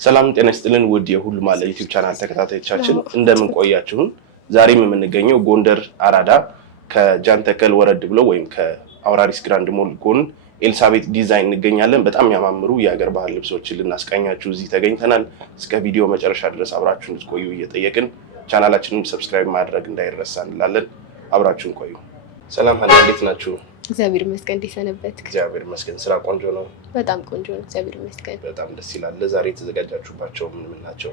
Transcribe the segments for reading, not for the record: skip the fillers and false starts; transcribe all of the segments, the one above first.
ሰላም ጤና ይስጥልን ውድ የሁሉም አለ ዩቲዩብ ቻናል ተከታታዮቻችን እንደምን ቆያችሁን? ዛሬም የምንገኘው ጎንደር አራዳ ከጃንተከል ወረድ ብሎ ወይም ከአውራሪስ ግራንድ ሞል ጎን ኤልሳቤጥ ዲዛይን እንገኛለን። በጣም ያማምሩ የሀገር ባህል ልብሶችን ልናስቃኛችሁ እዚህ ተገኝተናል። እስከ ቪዲዮ መጨረሻ ድረስ አብራችሁን እንድትቆዩ እየጠየቅን ቻናላችንን ሰብስክራይብ ማድረግ እንዳይረሳ እንላለን። አብራችሁን ቆዩ። ሰላም ሀና፣ እንዴት ናችሁ? እግዚአብሔር ይመስገን። እንዴት ሰነበት? እግዚአብሔር ይመስገን። ስራ ቆንጆ ነው? በጣም ቆንጆ ነው፣ እግዚአብሔር ይመስገን። በጣም ደስ ይላል። ለዛሬ የተዘጋጃችሁባቸው ምን ናቸው?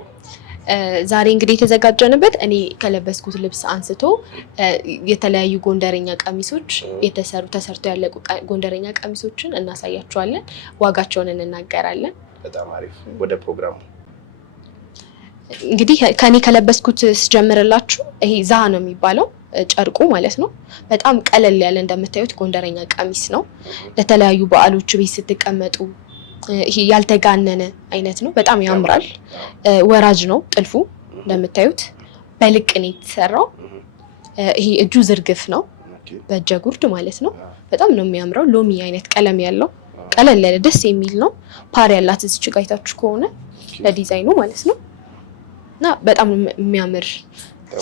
ዛሬ እንግዲህ የተዘጋጀንበት እኔ ከለበስኩት ልብስ አንስቶ የተለያዩ ጎንደረኛ ቀሚሶች ተሰርተው ያለቁ ጎንደረኛ ቀሚሶችን እናሳያችኋለን። ዋጋቸውን እንናገራለን። በጣም አሪፍ። ወደ ፕሮግራሙ እንግዲህ ከኔ ከለበስኩት ስጀምርላችሁ ይሄ ዛሃ ነው የሚባለው ጨርቁ ማለት ነው። በጣም ቀለል ያለ እንደምታዩት ጎንደረኛ ቀሚስ ነው። ለተለያዩ በዓሎች ቤት ስትቀመጡ ይሄ ያልተጋነነ አይነት ነው። በጣም ያምራል። ወራጅ ነው ጥልፉ እንደምታዩት በልቅ ነው የተሰራው። ይሄ እጁ ዝርግፍ ነው በእጀ ጉርድ ማለት ነው። በጣም ነው የሚያምረው። ሎሚ አይነት ቀለም ያለው ቀለል ያለ ደስ የሚል ነው። ፓር ያላት እዚች ጋር አይታችሁ ከሆነ ለዲዛይኑ ማለት ነው። እና በጣም የሚያምር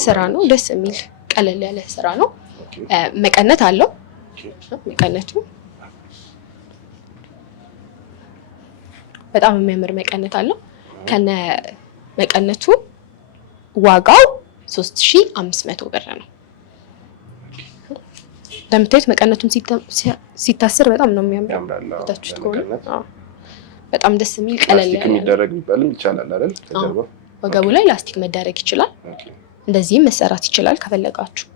ስራ ነው። ደስ የሚል ቀለል ያለ ስራ ነው። መቀነት አለው። መቀነቱ በጣም የሚያምር መቀነት አለው። ከነ መቀነቱ ዋጋው 3500 ብር ነው። እንደምታዩት መቀነቱም ሲታሰር በጣም ነው የሚያምረው። ታችሁት ከሆነ በጣም ደስ የሚል ቀለል ያለ የሚደረግ ይባልም ይቻላል አይደል? ከጀርባ ወገቡ ላይ ላስቲክ መደረግ ይችላል። እንደዚህም መሰራት ይችላል ከፈለጋችሁ።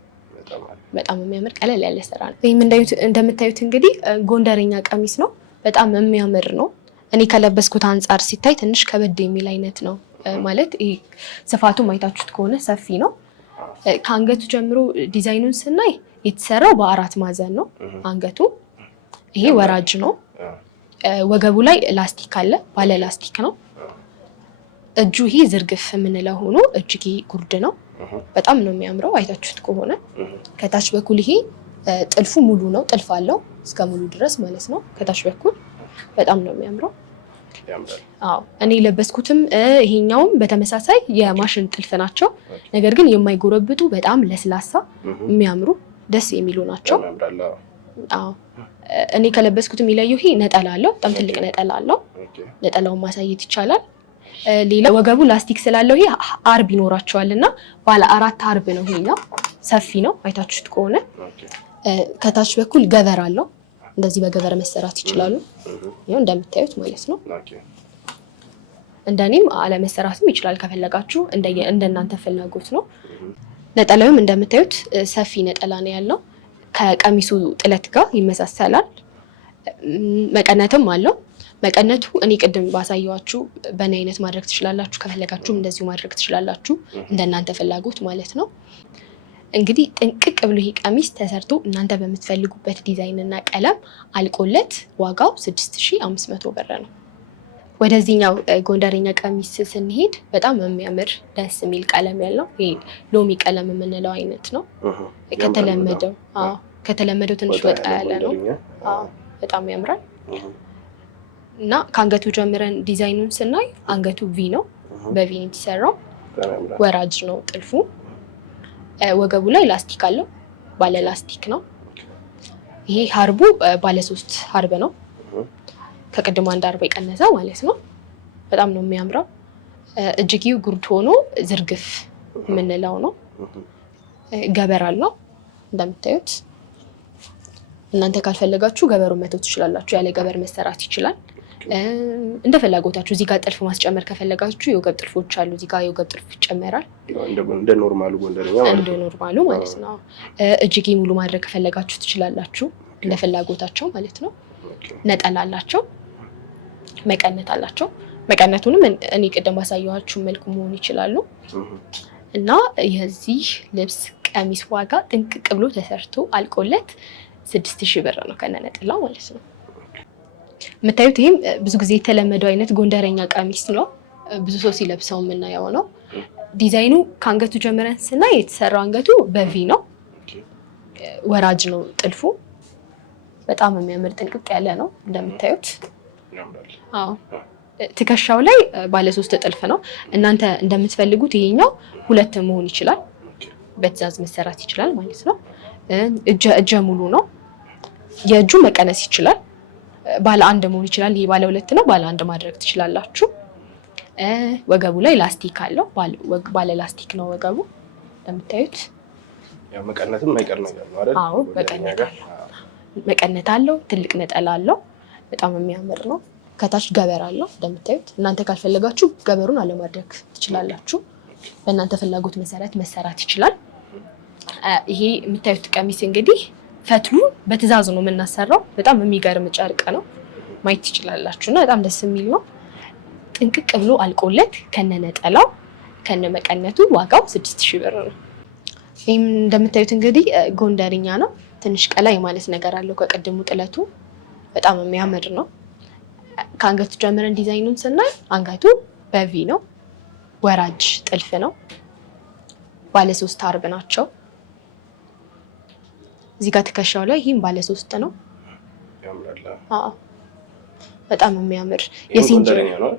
በጣም የሚያምር ቀለል ያለ ስራ ነው። ይሄም እንደምታዩት እንግዲህ ጎንደረኛ ቀሚስ ነው። በጣም የሚያምር ነው። እኔ ከለበስኩት አንፃር ሲታይ ትንሽ ከበድ የሚል አይነት ነው ማለት ይሄ ስፋቱ ማይታችሁት ከሆነ ሰፊ ነው። ከአንገቱ ጀምሮ ዲዛይኑን ስናይ የተሰራው በአራት ማዕዘን ነው። አንገቱ ይሄ ወራጅ ነው። ወገቡ ላይ ላስቲክ አለ፣ ባለ ላስቲክ ነው። እጁ ይሄ ዝርግፍ የምንለው ሆኖ እጅጌ ጉርድ ነው። በጣም ነው የሚያምረው አይታችሁት ከሆነ። ከታች በኩል ይሄ ጥልፉ ሙሉ ነው። ጥልፍ አለው እስከ ሙሉ ድረስ ማለት ነው። ከታች በኩል በጣም ነው የሚያምረው። አዎ እኔ ለበስኩትም ይሄኛውም በተመሳሳይ የማሽን ጥልፍ ናቸው። ነገር ግን የማይጎረብጡ በጣም ለስላሳ የሚያምሩ ደስ የሚሉ ናቸው። አዎ እኔ ከለበስኩት የሚለየው ይሄ ነጠላ አለው። በጣም ትልቅ ነጠላ አለው። ነጠላውን ማሳየት ይቻላል። ሌላ ወገቡ ላስቲክ ስላለው ይሄ አርብ ይኖራቸዋል እና ባለ 4 አርብ ነው። ይሄኛው ሰፊ ነው አይታችሁት ከሆነ። ከታች በኩል ገበር አለው። እንደዚህ በገበር መሰራት ይችላሉ። ይሄው እንደምታዩት ማለት ነው። እንደኔም አለመሰራትም ይችላል ከፈለጋችሁ፣ እንደናንተ ፍላጎት ነው። ነጠላውም እንደምታዩት ሰፊ ነጠላ ነው ያለው። ከቀሚሱ ጥለት ጋር ይመሳሰላል። መቀነትም አለው። መቀነቱ እኔ ቅድም ባሳየዋችሁ በእኔ አይነት ማድረግ ትችላላችሁ። ከፈለጋችሁም እንደዚሁ ማድረግ ትችላላችሁ፣ እንደናንተ ፍላጎት ማለት ነው። እንግዲህ ጥንቅቅ ብሎ ይሄ ቀሚስ ተሰርቶ እናንተ በምትፈልጉበት ዲዛይን እና ቀለም አልቆለት ዋጋው 6500 ብር ነው። ወደዚህኛው ጎንደረኛ ቀሚስ ስንሄድ በጣም የሚያምር ደስ የሚል ቀለም ያለው ይሄ ሎሚ ቀለም የምንለው አይነት ነው። ከተለመደው ትንሽ ወጣ ያለ ነው። በጣም ያምራል። እና ከአንገቱ ጀምረን ዲዛይኑን ስናይ አንገቱ ቪ ነው። በቪ ነው የተሰራው። ወራጅ ነው ጥልፉ። ወገቡ ላይ ላስቲክ አለው። ባለ ላስቲክ ነው። ይሄ ሀርቡ ባለ 3 ሀርብ ነው። ከቅድሙ 1 አርብ የቀነሰ ማለት ነው። በጣም ነው የሚያምረው። እጅጌው ጉርድ ሆኖ ዝርግፍ የምንለው ነው። ገበር አለው እንደምታዩት። እናንተ ካልፈለጋችሁ ገበሩን መተው ትችላላችሁ። ያለ ገበር መሰራት ይችላል። እንደ ፍላጎታችሁ። እዚህ ጋር ጥልፍ ማስጨመር ከፈለጋችሁ የወገብ ጥልፎች አሉ። እዚህ ጋር የወገብ ጥልፍ ይጨመራል። እንደ ኖርማሉ ጎንደረኛ ማለት ነው። እጅጌ ሙሉ ማድረግ ከፈለጋችሁ ትችላላችሁ፣ እንደ ፍላጎታቸው ማለት ነው። ነጠላ አላቸው፣ መቀነት አላቸው። መቀነቱንም እኔ ቅድም አሳየኋችሁ መልኩ መሆን ይችላሉ። እና የዚህ ልብስ ቀሚስ ዋጋ ጥንቅቅ ብሎ ተሰርቶ አልቆለት 6000 ብር ነው ከነነጠላው ማለት ነው። የምታዩት ይሄም ብዙ ጊዜ የተለመደው አይነት ጎንደረኛ ቀሚስ ነው። ብዙ ሰው ሲለብሰው የምናየው ነው። ዲዛይኑ ከአንገቱ ጀምረን ስናይ የተሰራው አንገቱ በቪ ነው። ወራጅ ነው ጥልፉ። በጣም የሚያምር ጥንቅቅ ያለ ነው እንደምታዩት። አዎ ትከሻው ላይ ባለ 3 ጥልፍ ነው። እናንተ እንደምትፈልጉት ይሄኛው 2 መሆን ይችላል። በትዕዛዝ መሰራት ይችላል ማለት ነው። እጀ ሙሉ ነው። የእጁ መቀነስ ይችላል። ባለ 1 መሆን ይችላል። ይሄ ባለ 2 ነው። ባለ 1 ማድረግ ትችላላችሁ። ወገቡ ላይ ላስቲክ አለው። ባለ ላስቲክ ነው ወገቡ እንደምታዩት። ያው መቀነትም ማይቀር ነገር ነው አይደል? አዎ መቀነት አለው። ትልቅ ነጠላ አለው። በጣም የሚያምር ነው። ከታች ገበር አለው እንደምታዩት። እናንተ ካልፈለጋችሁ ገበሩን አለማድረግ ትችላላችሁ። በእናንተ ፍላጎት መሰረት መሰራት ይችላል። ይሄ የምታዩት ቀሚስ እንግዲህ ፈትሉ በትዕዛዝ ነው የምናሰራው። በጣም የሚገርም ጨርቅ ነው። ማየት ትችላላችሁ እና በጣም ደስ የሚል ነው። ጥንቅቅ ብሎ አልቆለት ከነነጠላው ከነመቀነቱ ዋጋው 6000 ብር ነው። ይህም እንደምታዩት እንግዲህ ጎንደርኛ ነው። ትንሽ ቀላ የማለት ነገር አለው ከቀድሙ ጥለቱ። በጣም የሚያምር ነው። ከአንገቱ ጀምረን ዲዛይኑን ስናይ አንገቱ በቪ ነው። ወራጅ ጥልፍ ነው። ባለ 3 አርብ ናቸው። እዚህ ጋር ትከሻው ላይ ይህም ባለ 3 ነው። በጣም የሚያምር የሲንጀር ነው።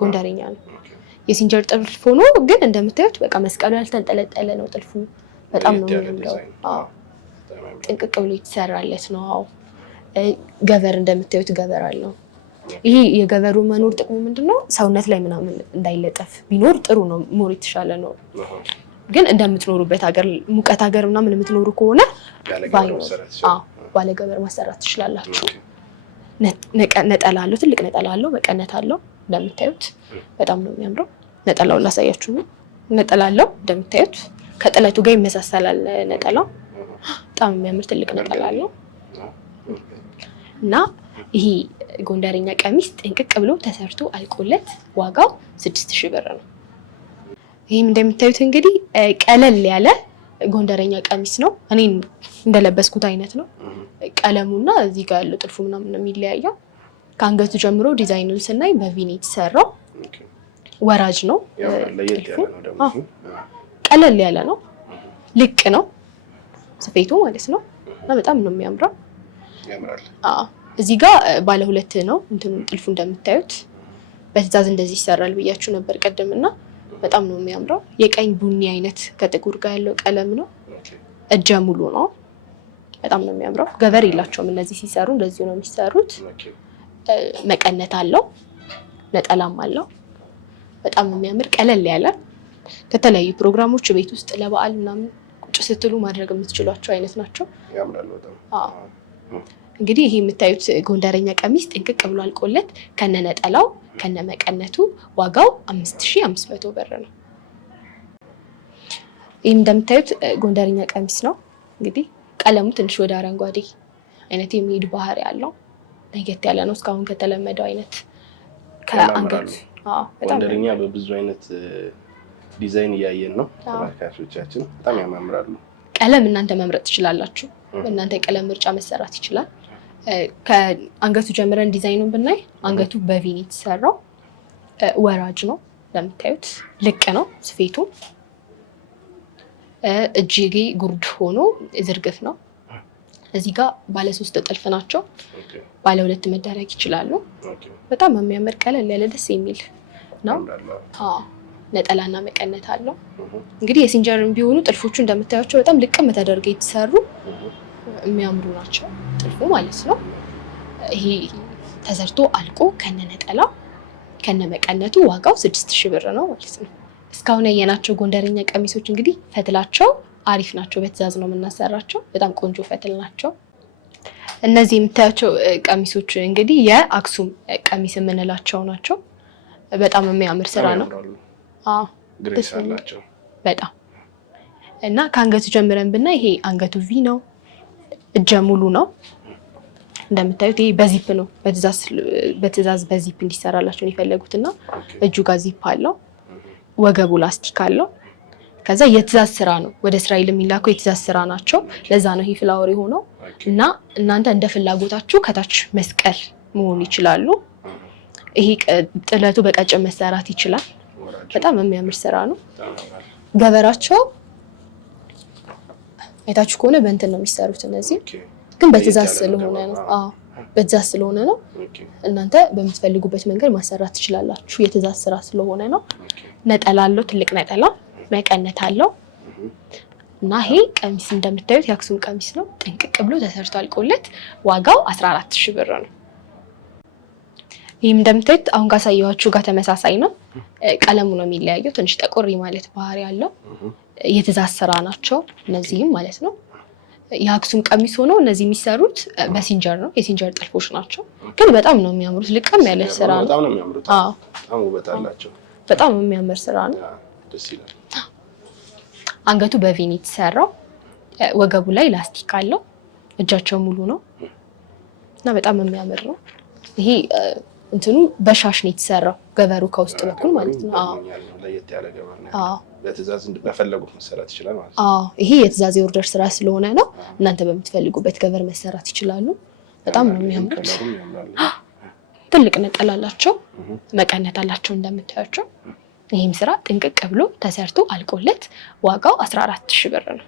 ጎንደርኛ ነው። የሲንጀር ጥልፍ ሆኖ ግን እንደምታዩት በቃ መስቀሉ ያልተንጠለጠለ ነው ጥልፉ። በጣም ነው የሚያምረው። ጥንቅቅ ብሎ የተሰራለት ነው። ገበር እንደምታዩት ገበር አለው። ይሄ የገበሩ መኖር ጥቅሙ ምንድነው? ሰውነት ላይ ምናምን እንዳይለጠፍ ቢኖር ጥሩ ነው። ሞር የተሻለ ነው። ግን እንደምትኖሩበት ሀገር ሙቀት ሀገር ምናምን የምትኖሩ ከሆነ ባለ ገበር ማሰራት ትችላላችሁ። ነጠላ አለው። ትልቅ ነጠላ አለው። መቀነት አለው። እንደምታዩት በጣም ነው የሚያምረው። ነጠላውን ላሳያችሁ ነው። ነጠላ አለው እንደምታዩት ከጥለቱ ጋር ይመሳሰላል ነጠላው። በጣም የሚያምር ትልቅ ነጠላ አለው እና ይሄ ጎንደርኛ ቀሚስ ጥንቅቅ ብሎ ተሰርቶ አልቆለት ዋጋው 6000 ብር ነው። ይህም እንደምታዩት እንግዲህ ቀለል ያለ ጎንደርኛ ቀሚስ ነው። እኔ እንደለበስኩት አይነት ነው። ቀለሙና እዚህ ጋር ያለው ጥልፉ ምናምን ነው የሚለያየው። ከአንገቱ ጀምሮ ዲዛይኑን ስናይ በቪኔ የተሰራው ወራጅ ነው። ቀለል ያለ ነው። ልቅ ነው ስፌቱ ማለት ነው እና በጣም ነው የሚያምረው። እዚህ ጋር ባለ 2 ነው እንትኑ ጥልፉ እንደምታዩት በትዕዛዝ እንደዚህ ይሰራል ብያችሁ ነበር ቀደምና በጣም ነው የሚያምረው። የቀኝ ቡኒ አይነት ከጥቁር ጋር ያለው ቀለም ነው። እጀ ሙሉ ነው። በጣም ነው የሚያምረው። ገበር የላቸውም እነዚህ ሲሰሩ እንደዚህ ነው የሚሰሩት። መቀነት አለው። ነጠላም አለው። በጣም የሚያምር ቀለል ያለ ከተለያዩ ፕሮግራሞች ቤት ውስጥ ለበዓል ምናምን ቁጭ ስትሉ ማድረግ የምትችሏቸው አይነት ናቸው። ያምራል በጣም። እንግዲህ ይሄ የምታዩት ጎንደርኛ ቀሚስ ጥንቅቅ ብሎ አልቆለት ከነነጠላው ከነመቀነቱ ዋጋው 5500 ብር ነው። ይህ እንደምታዩት ጎንደርኛ ቀሚስ ነው። እንግዲህ ቀለሙ ትንሽ ወደ አረንጓዴ አይነት የሚሄድ ባህሪ ያለው ለየት ያለ ነው እስካሁን ከተለመደው አይነት ከአንገት ጎንደርኛ በብዙ አይነት ዲዛይን እያየን ነው። ተመልካቾቻችን በጣም ያማምራሉ። ቀለም እናንተ መምረጥ ትችላላችሁ። እናንተ ቀለም ምርጫ መሰራት ይችላል። ከአንገቱ ጀምረን ዲዛይኑን ብናይ አንገቱ በቪኒ የተሰራው ወራጅ ነው። ለምታዩት ልቅ ነው ስፌቱ። እጅጌ ጉርድ ሆኖ ዝርግፍ ነው። እዚህ ጋር ባለ 3 ጥልፍ ናቸው። ባለ 2 መደረግ ይችላሉ። በጣም የሚያምር ቀለል ያለ ደስ የሚል ነው። ነጠላና መቀነት አለው። እንግዲህ የሲንጀርም ቢሆኑ ጥልፎቹ እንደምታያቸው በጣም ልቅም ተደርገው የተሰሩ የሚያምሩ ናቸው። ጥልፉ ማለት ነው። ይሄ ተሰርቶ አልቆ ከነነጠላ ከነመቀነቱ ዋጋው 6000 ብር ነው ማለት ነው። እስካሁን ያየናቸው ጎንደርኛ ቀሚሶች እንግዲህ ፈትላቸው አሪፍ ናቸው። በትዕዛዝ ነው የምናሰራቸው። በጣም ቆንጆ ፈትል ናቸው። እነዚህ የምታያቸው ቀሚሶች እንግዲህ የአክሱም ቀሚስ የምንላቸው ናቸው። በጣም የሚያምር ስራ ነው። ግሬስ አላቸው በጣም እና ከአንገቱ ጀምረን ብናይ ይሄ አንገቱ ቪ ነው። እጀ ሙሉ ነው እንደምታዩት። ይሄ በዚፕ ነው በትዕዛዝ በዚፕ እንዲሰራላቸው የፈለጉት እና እጁ ጋር ዚፕ አለው። ወገቡ ላስቲክ አለው። ከዛ የትዕዛዝ ስራ ነው። ወደ እስራኤል የሚላከው የትዕዛዝ ስራ ናቸው። ለዛ ነው ይሄ ፍላወር የሆነው እና እናንተ እንደ ፍላጎታችሁ ከታች መስቀል መሆን ይችላሉ። ይሄ ጥለቱ በቀጭን መሰራት ይችላል። በጣም የሚያምር ስራ ነው። ገበራቸው አይታችሁ ከሆነ በእንትን ነው የሚሰሩት። እነዚህ ግን በትዕዛዝ ስለሆነ ነው። በትእዛዝ ስለሆነ ነው። እናንተ በምትፈልጉበት መንገድ ማሰራት ትችላላችሁ። የትእዛዝ ስራ ስለሆነ ነው። ነጠላ አለው፣ ትልቅ ነጠላ፣ መቀነት አለው እና ይሄ ቀሚስ እንደምታዩት የአክሱም ቀሚስ ነው። ጥንቅቅ ብሎ ተሰርቶ አልቆለት ዋጋው 14000 ብር ነው። ይህም እንደምታዩት አሁን ካሳየኋችሁ ጋር ተመሳሳይ ነው። ቀለሙ ነው የሚለያየው። ትንሽ ጠቆር ማለት ባህሪ ያለው የትእዛዝ ስራ ናቸው እነዚህም ማለት ነው። የአክሱም ቀሚስ ሆኖ እነዚህ የሚሰሩት በሲንጀር ነው። የሲንጀር ጥልፎች ናቸው፣ ግን በጣም ነው የሚያምሩት። ልቅም ያለ ስራ ነው። በጣም ነው የሚያምሩት። በጣም ውበት አላቸው። በጣም የሚያምር ስራ ነው። ደስ ይላል። አንገቱ በቪኒ የተሰራው፣ ወገቡ ላይ ላስቲክ አለው። እጃቸው ሙሉ ነው እና በጣም የሚያምር ነው። ይሄ እንትኑ በሻሽ ነው የተሰራው፣ ገበሩ ከውስጥ በኩል ማለት ነው። ለየት ያለ ገበር ነው። በትእዛዝ በፈለጉት መሰራት ይችላል ማለት ነው። ይሄ የትእዛዝ የኦርደር ስራ ስለሆነ ነው። እናንተ በምትፈልጉበት ገበር መሰራት ይችላሉ። በጣም ነው የሚያምሩት። ትልቅ ነጠላ አላቸው፣ መቀነት አላቸው እንደምታያቸው። ይህም ስራ ጥንቅቅ ብሎ ተሰርቶ አልቆለት ዋጋው 14000 ብር ነው።